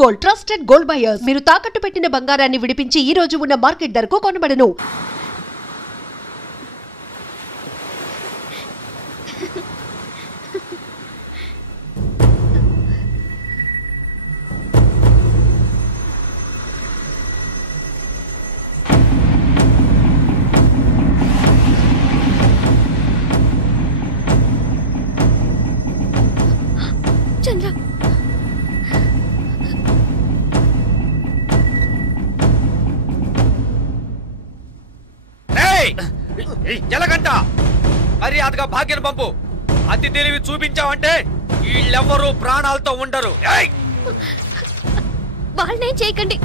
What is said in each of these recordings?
Gold, trusted gold buyers. మీరు తాకట్టు పెట్టిన బంగారాన్ని విడిపించి ఈ రోజు ఉన్న మార్కెట్ ధరకు కొనబడను. చంద్ర, ఎలాగంట మర్యాదగా భాగ్యను పంపు. అతి తెలివి చూపించావంటే వీళ్ళెవ్వరూ ప్రాణాలతో ఉండరు. వాళ్ళనేం చేయకండి,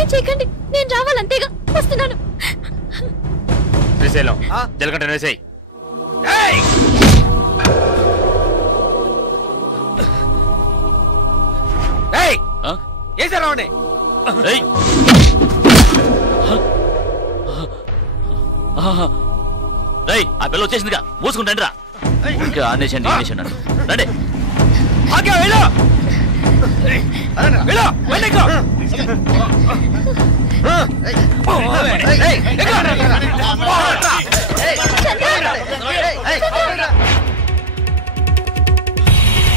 ఏం చేయకండి. నేను రావాలంతేగా, వస్తున్నాను. శ్రీశైలం జలగంట వేసేయ్. వేసారావని ఆ పిల్ల వచ్చేసిందిగా, మూసుకుంటండి రా. ఆనేసండి రండి.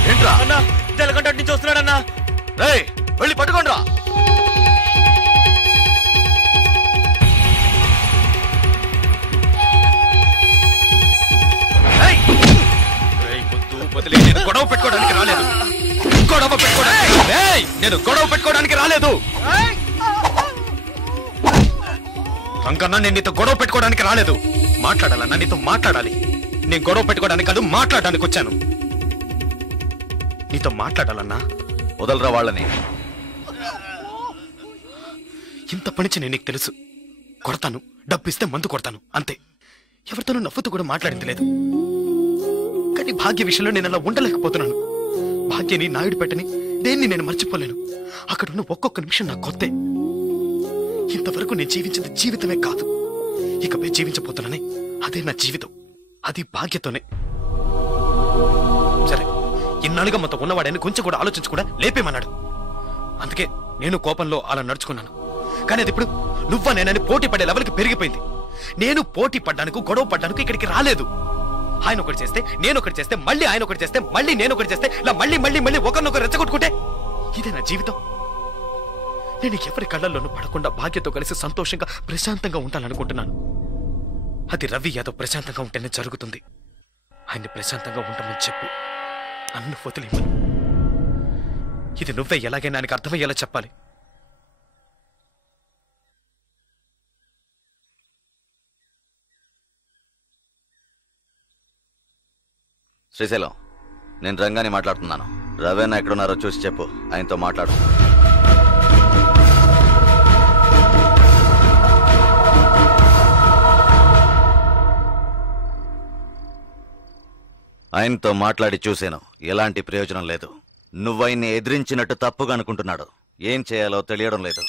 ఏంట్రా అన్నా, జలగంట నుంచి వస్తున్నాడన్నా. వెళ్ళి పట్టుకోండి రా. గొడవ పెట్టుకోవడానికి రాలేదు, నేను గొడవ పెట్టుకోవడానికి రాలేదు. అంకన్నా నేను నీతో గొడవ పెట్టుకోవడానికి రాలేదు. మాట్లాడాలన్నా నీతో మాట్లాడాలి. నేను గొడవ పెట్టుకోవడానికి కాదు, మాట్లాడడానికి వచ్చాను. నీతో మాట్లాడాలన్నా. వదలరా వాళ్ళని. ఇంత పనిచి నేను నీకు తెలుసు. కొడతాను, డబ్బిస్తే మందు కొడతాను, అంతే. ఎవరితోనూ నవ్వుతూ కూడా మాట్లాడింది లేదు. కానీ భాగ్య విషయంలో నేను అలా ఉండలేకపోతున్నాను. భాగ్యని, నాయుడు పెట్టని దేన్ని నేను మర్చిపోలేను. అక్కడున్న ఒక్కొక్క నిమిషం నాకు కొత్తే. ఇంతవరకు నేను జీవించింది జీవితమే కాదు, ఇకపై జీవించబోతున్నానే అదే నా జీవితం. అది భాగ్యతోనే. సరే, ఇన్నాళ్ళుగా మొత్తం ఉన్నవాడని కొంచెం కూడా ఆలోచించకుండా లేపేమన్నాడు. అందుకే నేను కోపంలో అలా నడుచుకున్నాను. కానీ అది ఇప్పుడు నువ్వా నేనని పోటీ పడే లెవెల్కి పెరిగిపోయింది. నేను పోటీ పడ్డానికి, గొడవ పడ్డానికి ఇక్కడికి రాలేదు. ఆయన ఒకటి చేస్తే, నేను ఒకటి చేస్తే, మళ్ళీ ఆయన ఒకటి చేస్తే, మళ్ళీ నేను ఒకటి చేస్తే, ఇలా మళ్ళీ మళ్ళీ మళ్ళీ ఒకరినొకరు రెచ్చగొట్టుకుంటే ఇదే నా జీవితం. నేను ఎవరి కళ్ళల్లోనూ పడకుండా భాగ్యతో కలిసి సంతోషంగా, ప్రశాంతంగా ఉండాలనుకుంటున్నాను. అది రవి యాదవ్ ప్రశాంతంగా ఉంటేనే జరుగుతుంది. ఆయన్ని ప్రశాంతంగా ఉంటామని చెప్పు, నన్ను వదిలేమని. ఇది నువ్వే ఎలాగైనా ఆయనకు అర్థమయ్యేలా చెప్పాలి. శ్రీశైలం, నేను రంగాని మాట్లాడుతున్నాను. రవేనా ఎక్కడున్నారో చూసి చెప్పు, ఆయనతో మాట్లాడు. ఆయనతో మాట్లాడి చూశాను, ఎలాంటి ప్రయోజనం లేదు. నువ్వైన్ని ఎదిరించినట్టు తప్పుగా అనుకుంటున్నాడు. ఏం చేయాలో తెలియడం లేదు.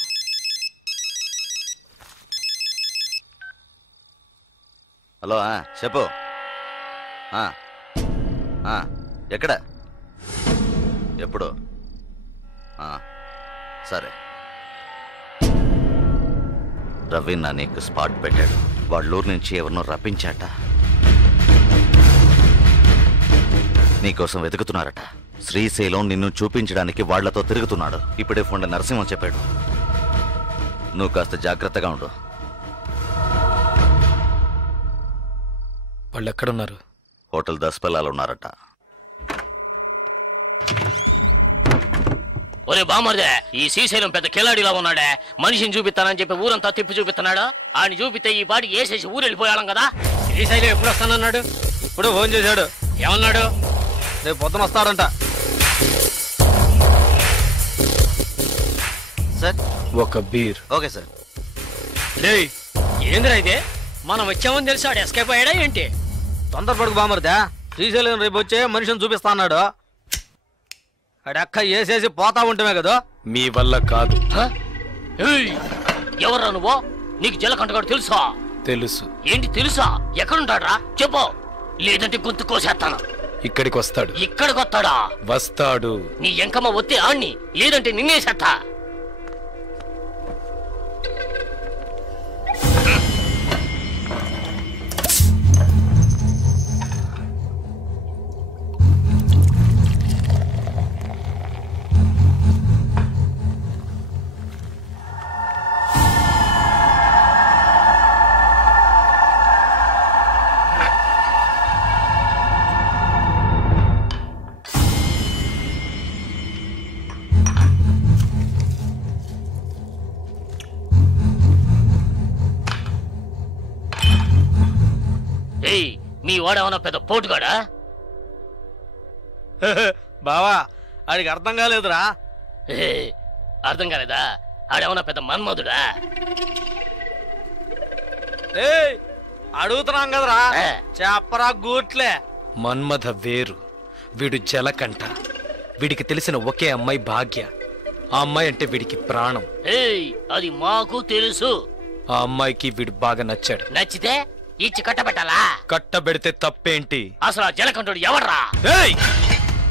హలో, చెప్పు. ఎక్కడ, ఎప్పుడు? సరే. రవి నా నీకు స్పాట్ పెట్టాడు. వాళ్ళూరు నుంచి ఎవరినో రప్పించాట. నీకోసం వెతుకుతున్నారట. శ్రీశైలం నిన్ను చూపించడానికి వాళ్లతో తిరుగుతున్నాడు. ఇప్పుడే ఫోన్ నరసింహం చెప్పాడు. నువ్వు కాస్త జాగ్రత్తగా ఉండు. వాళ్ళు ఎక్కడున్నారు? హోటల్ దస్పల్లాలో ఉన్నారట. ఒరే బామర్దే, ఈ శ్రీశైలం పెద్ద కిలాడిలా ఉన్నాడే. మనిషిని చూపిస్తానని చెప్పి ఊరంతా తిప్పి చూపిస్తున్నాడు. ఆయన చూపితే ఈ పాటి వేసేసి ఊరు వెళ్ళిపోయాం కదా. శ్రీశైలం ఎప్పుడు వస్తానన్నాడు? ఇప్పుడు ఫోన్ చేశాడు. ఏమన్నాడు? రేపు పొద్దున వస్తాడంట. సార్, ఒక బీర్. Okay sir. ఏందిరా ఇదే? మనం వచ్చామని తెలిసి ఆడు ఎస్కేప్ అయ్యాడా ఏంటి? తొందరపడుకు బామర్దా. శ్రీశైలం రేపు వచ్చే మనిషిని చూపిస్తా అన్నాడు. అడక్క వేసేసి పోతా ఉంటామే కదా. మీ వల్ల కాదు. ఎవరా నువ్వు? నీకు జలకంటగాడు తెలుసా? తెలుసు. ఏంటి తెలుసా? ఎక్కడుంటాడ్రా చెప్పు, లేదంటే గొంతు కోసేస్తాను. ఇక్కడికి వస్తాడు. ఇక్కడికి వస్తాడా? వస్తాడు. నీ ఎంకమ్మ ఒత్తి ఆణ్ణి, లేదంటే నిన్నేసేస్తా. మీ వాడేమన్నా పెద్ద పోటుగాడా? బావా ఆడికి అర్థం కాలేదురా. అర్థం కాలేదా? ఆడేమన్నా పెద్ద మన్మధుడా? అడుగుతున్నాం కదరా, చెప్పరా గూట్లే. మన్మథ వేరు, వీడు జలకంఠ. వీడికి తెలిసిన ఒకే అమ్మాయి భాగ్య. ఆ అమ్మాయి అంటే వీడికి ప్రాణం. అది మాకు తెలుసు. ఆ అమ్మాయికి వీడు బాగా నచ్చాడు. నచ్చితే ఇచ్చి కట్టబెట్టాలా? కట్టబెడితే తప్పేంటి? అసలు ఆ జలకంఠుడు ఎవర్రా?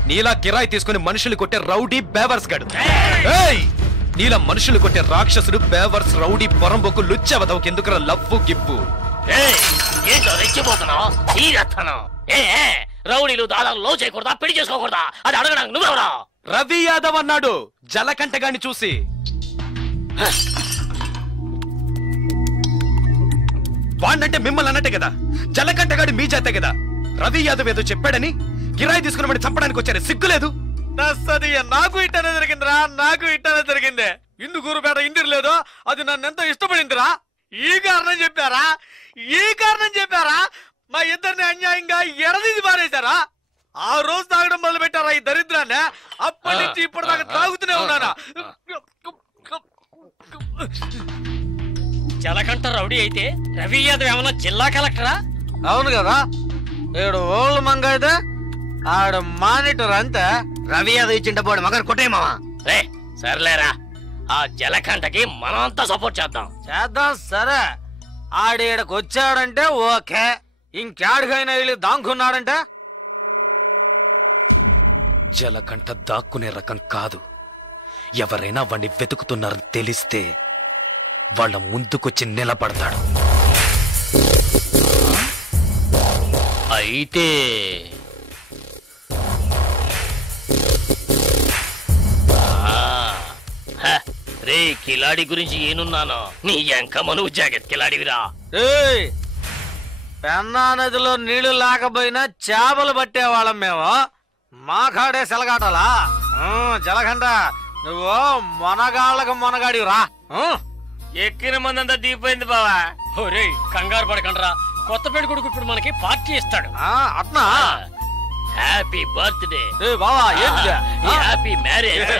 నీలా కిరాయి తీసుకుని మనుషులు కొట్టే రౌడీ బేవర్స్ గడు. నీలా మనుషులు కొట్టే రాక్షసుడు బేవర్స్ రౌడీ పొరంబోకు లుచ్చవదవుకి ఎందుకురా లవ్వు గిప్పు? ఏంటో రెచ్చిపోతున్నావు? తీరేస్తాను. రౌడీలు దాదాపు లో చేయకూడదా, పెళ్లి చేసుకోకూడదా? అది అడగడానికి నువ్వెవరా? రవి యాదవ్ అన్నాడు జలకంఠ గాని చూసి. వాణ్ణంటే మిమ్మల్ని అన్నట్టే కదా, జలకంఠగాడి మీ చేతే కదా. రవి యాదవ్ ఏదో చెప్పాడని కిరాయి తీసుకున్నామని చంపడానికి వచ్చారు, సిగ్గులేదు? నాకు ఇట్టనే జరిగిందిరా, నాకు ఇట్టనే జరిగిందే. ఇందుకూరుపేట ఇంటిరు లేదో అది నన్నెంతో ఇష్టపడిందిరా. ఈ కారణం చెప్పారా మా ఇద్దరిని అన్యాయంగా ఎడదీసి పారేశారా? ఆ రోజు తాగడం మొదలు పెట్టారా ఈ దరిద్రాన్ని. అప్పటి నుంచి ఇప్పటిదాకా తాగుతూనే ఉన్నానా. జలకంఠ రౌడీ అయితే రవి యాదవ్ ఏమన్నా జిల్లా కలెక్టరా? అవును కదా, ఏడు ఓళ్ళు మంగ అయితే ఆడు మానిటర్ అంతే. రవి యాదవ్ ఇచ్చింట పోడు మగర్ కొట్టేమా. రే సర్లేరా, ఆ జలకంఠకి మనమంతా సపోర్ట్ చేద్దాం. సరే, ఆడేడకు వచ్చాడంటే ఓకే. ఇంకాడికైనా వెళ్ళి దాంకున్నాడంటే జలకంఠ దాక్కునే రకం కాదు. ఎవరైనా వాణ్ణి వెతుకుతున్నారని తెలిస్తే వాళ్ళ ముందుకొచ్చి నిలబడతాడు. అయితే రే కిలాడి గురించి ఏనున్నాను. నీ ఎంకమ్మ నువ్వు జాకెట్ కిలాడివిరా. పెన్నా నదిలో నీళ్లు లేకపోయినా చేపలు పట్టేవాళ్ళం మేము. మా కాడే సెలగాటలా. జలకంఠ నువ్వు మొనగాళ్ళకు మొనగాడిరా. ఎక్కిన మందంతా దిగిపోయింది బావా. రే కంగారు పడకండ్రా, కొత్త పెళ్లి కొడుకు ఇప్పుడు మనకి పార్టీ ఇస్తాడు. అట్నా? హ్యాపీ బర్త్డే బావా. Happy marriage.